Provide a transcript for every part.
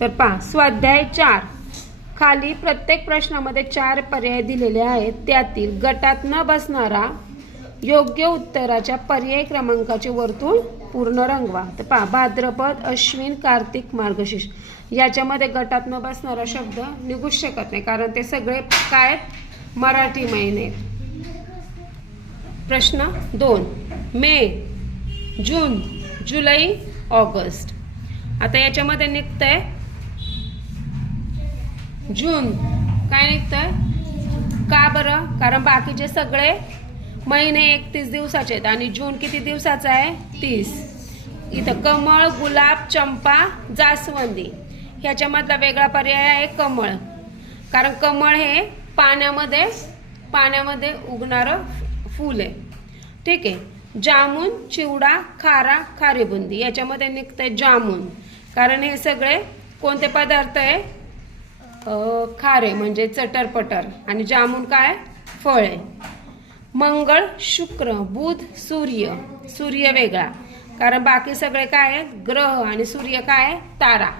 तर पहा स्वाध्याय 4 खाली प्रत्येक प्रश्नामध्ये 4 पर्याय दिलेले आहेत. त्यातील गटात न बसणारा योग्य उत्तराच्या पर्याय क्रमांकाचे वर्तुळ पूर्ण रंगवा. तर पहा भाद्रपद, अश्विन, कार्तिक, मार्गशीर्ष याच्यामध्ये गटात न बसणारा शब्द निघूच शकत नाही, कारण ते सगळे काय मराठी महिने. प्रश्न 2 मे, जून, जुलै, ऑगस्ट. आता याच्यामध्ये निघतंय जून. काय निघतंय? का बरं? कारण बाकीचे सगळे महिने 31 दिवसाचे आहेत आणि जून किती दिवसाचा आहे? 30. इथं कमळ, गुलाब, चंपा, जास्वंदी ह्याच्यामधला वेगळा पर्याय आहे कमळ, कारण कमळ हे पाण्यामध्ये उगणारं फूल आहे. ठीक आहे. जामुन, चिवडा, खारा, खारीबुंदी याच्यामध्ये निघतंय जामुन, कारण हे सगळे कोणते पदार्थ आहे? खारे म्हणजे चटरपटर, आणि जामुन काय? फळ आहे. मंगळ, शुक्र, बुध, सूर्य. सूर्य वेगळा, कारण बाकी सगळे काय आहेत? ग्रह, आणि सूर्य काय? तारा.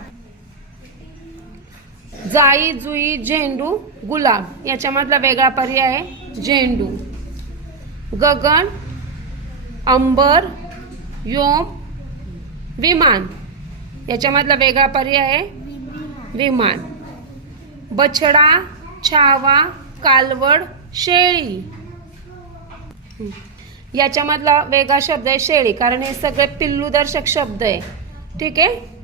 जाई, जुई, झेंडू, गुलाब याच्यामधला वेगळा पर्याय आहे झेंडू. गगन, अंबर, व्योम, विमान याच्यामधला वेगळा पर्याय आहे विमान. बछडा, छावा, कालवड, शेळी याच्यामधला वेगळा शब्द आहे शेळी, कारण हे सगळे पिल्लूदर्शक शब्द आहे. ठीक आहे.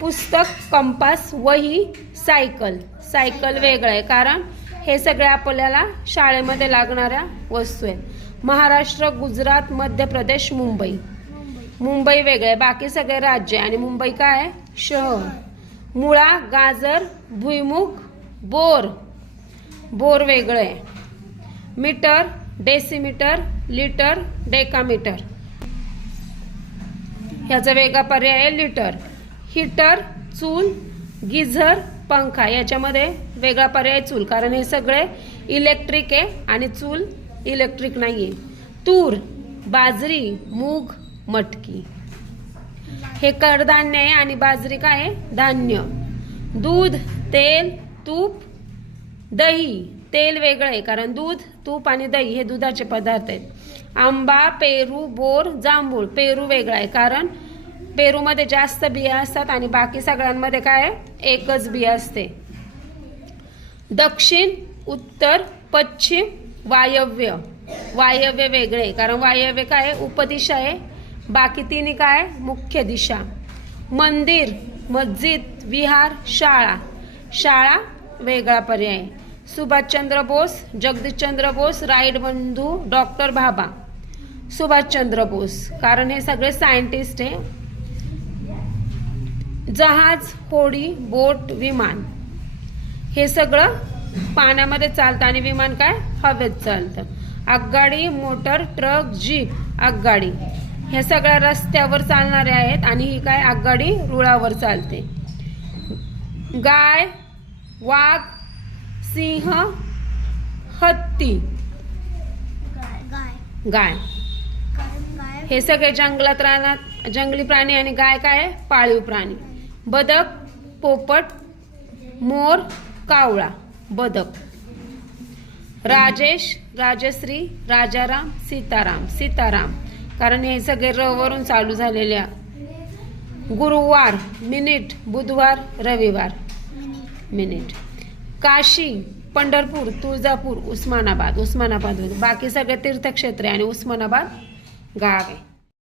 पुस्तक, कंपास, वही, सायकल. सायकल वेगळं आहे, कारण हे सगळे आपल्याला शाळेमध्ये लागणाऱ्या वस्तू आहेत. महाराष्ट्र, गुजरात, मध्य प्रदेश, मुंबई. मुंबई वेगळे आहे, बाकी सगळे राज्य, आणि मुंबई काय आहे? शहर. मुळा, गाजर, भुईमुग, बोर. बोर वेगळं आहे. मीटर, डेसिमीटर, लिटर, डेकामीटर ह्याचा वेगळा पर्याय आहे लिटर. हीटर, चूल, गिझर, पंखा याच्यामध्ये वेगळा पर्याय चूल, कारण हे सगळे इलेक्ट्रिक आहे आणि चूल इलेक्ट्रिक नाहीये. तूर, बाजरी, मूग, मटकी हे कडधान्य आहे, आणि बाजरी काय आहे? धान्य. दूध, तेल, तूप, दही. तेल वेगळं आहे, कारण दूध, तूप आणि दही हे दुधाचे पदार्थ आहेत. आंबा, पेरू, बोर, जांभूळ. पेरू वेगळा आहे, कारण पेरूमध्ये जास्त बिया असतात आणि बाकी सगळ्यांमध्ये काय आहे? एकच बिया असते. दक्षिण, उत्तर, पश्चिम, वायव्य. वायव्य वेगळे, कारण वायव्य काय? उपदिशा आहे, बाकी तिन्ही काय? मुख्य दिशा. मंदिर, मस्जिद, विहार, शाळा. शाळा वेगळा पर्याय. सुभाषचंद्र बोस, जगदीशचंद्र बोस, राईट बंधू, डॉक्टर भाभा. सुभाषचंद्र बोस, कारण हे सगळे सायंटिस्ट आहे. जहाज, होडी, बोट, विमान हे सगळं पाण्यामध्ये चालतं, आणि विमान काय? हवेत चालतं. आगगाडी, मोटर, ट्रक, जीप. आगगाडी ह्या सगळ्या रस्त्यावर चालणारे आहेत, आणि ही काय? आगगाडी रुळावर चालते. गाय, वाघ, सिंह, हत्ती. गाय हे सगळे जंगलात राहणार जंगली प्राणी, आणि गाय काय? पाळीव प्राणी. बदक, पोपट, मोर, कावळा. बदक. राजेश, राजश्री, राजाराम, सीताराम. सीताराम, कारण हे सगळे र वरून चालू झालेल्या. गुरुवार, मिनिट, बुधवार, रविवार. मिनिट. काशी, पंढरपूर, तुळजापूर, उस्मानाबाद. उस्मानाबाद बाकी सगळे तीर्थक्षेत्र आणि उस्मानाबाद गाव आहे.